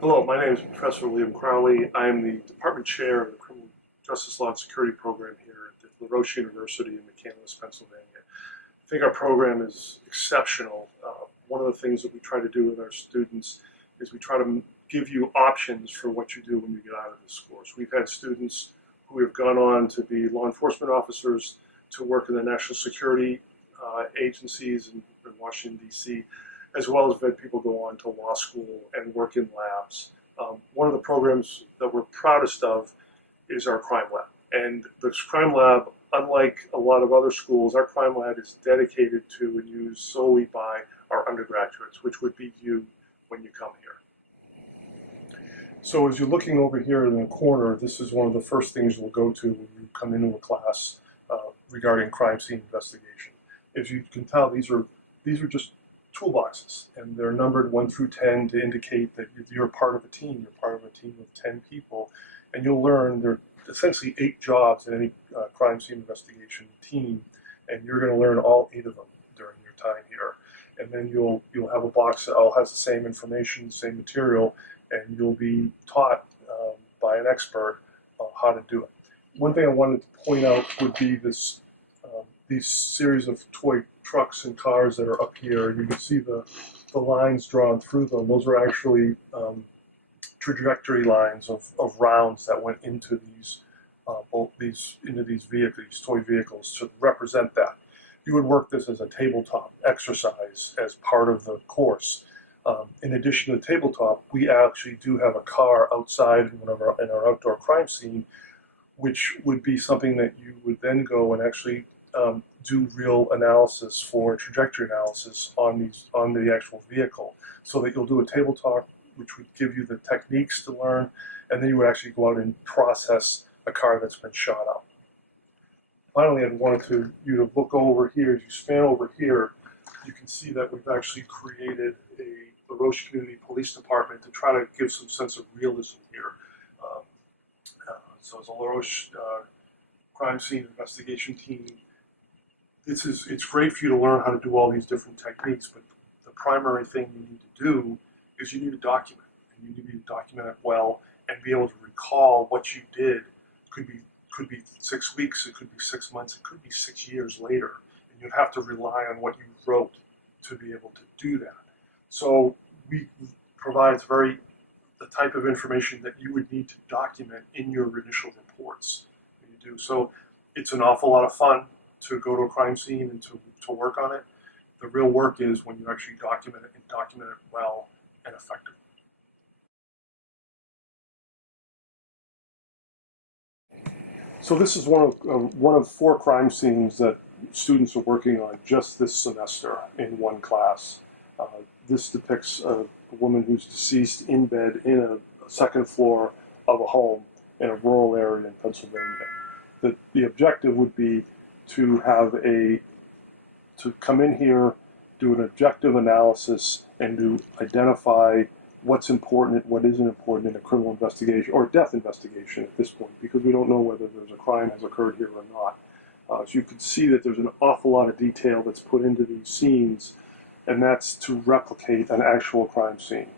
Hello, my name is Professor William Crowley. I am the Department Chair of the Criminal Justice Law and Security Program here at the Roche University in McCandless, Pennsylvania. I think our program is exceptional. One of the things that we try to do with our students is we try to give you options for what you do when you get out of this course. We've had students who have gone on to be law enforcement officers, to work in the national security agencies in Washington, D.C., as well as we've had people go on to law school and work in labs. One of the programs that we're proudest of is our crime lab. And this crime lab, unlike a lot of other schools, our crime lab is dedicated to and used solely by our undergraduates, which would be you when you come here. So as you're looking over here in the corner, this is one of the first things you'll go to when you come into a class regarding crime scene investigation. As you can tell, these are just toolboxes, and they're numbered 1 through 10 to indicate that you're part of a team. You're part of a team of 10 people, and you'll learn there are essentially 8 jobs in any crime scene investigation team, and you're going to learn all 8 of them during your time here. And then you'll have a box that all has the same information, same material, and you'll be taught by an expert how to do it. One thing I wanted to point out would be these series of toy trucks and cars that are up here. You can see the lines drawn through them. Those are actually trajectory lines of rounds that went into these vehicles, these toy vehicles, to represent that. You would work this as a tabletop exercise as part of the course. In addition to the tabletop, we actually do have a car outside in our outdoor crime scene, which would be something that you would then go and actually do real analysis for trajectory analysis on the actual vehicle, so that you'll do a tabletop, which would give you the techniques to learn, and then you would actually go out and process a car that's been shot up. Finally, I wanted you to look over here. As you span over here, you can see that we've actually created the Roche Community Police Department to try to give some sense of realism here. So as a Roche crime scene investigation team, it's great for you to learn how to do all these different techniques, but the primary thing you need to do is you need to document. And you need to document it well and be able to recall what you did. Could be 6 weeks, it could be 6 months, it could be 6 years later. And you'd have to rely on what you wrote to be able to do that. So we provide the type of information that you would need to document in your initial reports when you do. So it's an awful lot of fun to go to a crime scene and to work on it. The real work is when you actually document it, and document it well and effectively. So this is one of 4 crime scenes that students are working on just this semester in one class. This depicts a woman who's deceased in bed in a second floor of a home in a rural area in Pennsylvania. The objective would be to come in here, do an objective analysis, and to identify what's important, what isn't important in a criminal investigation or death investigation at this point, because we don't know whether there's a crime has occurred here or not. So you can see that there's an awful lot of detail that's put into these scenes, and that's to replicate an actual crime scene.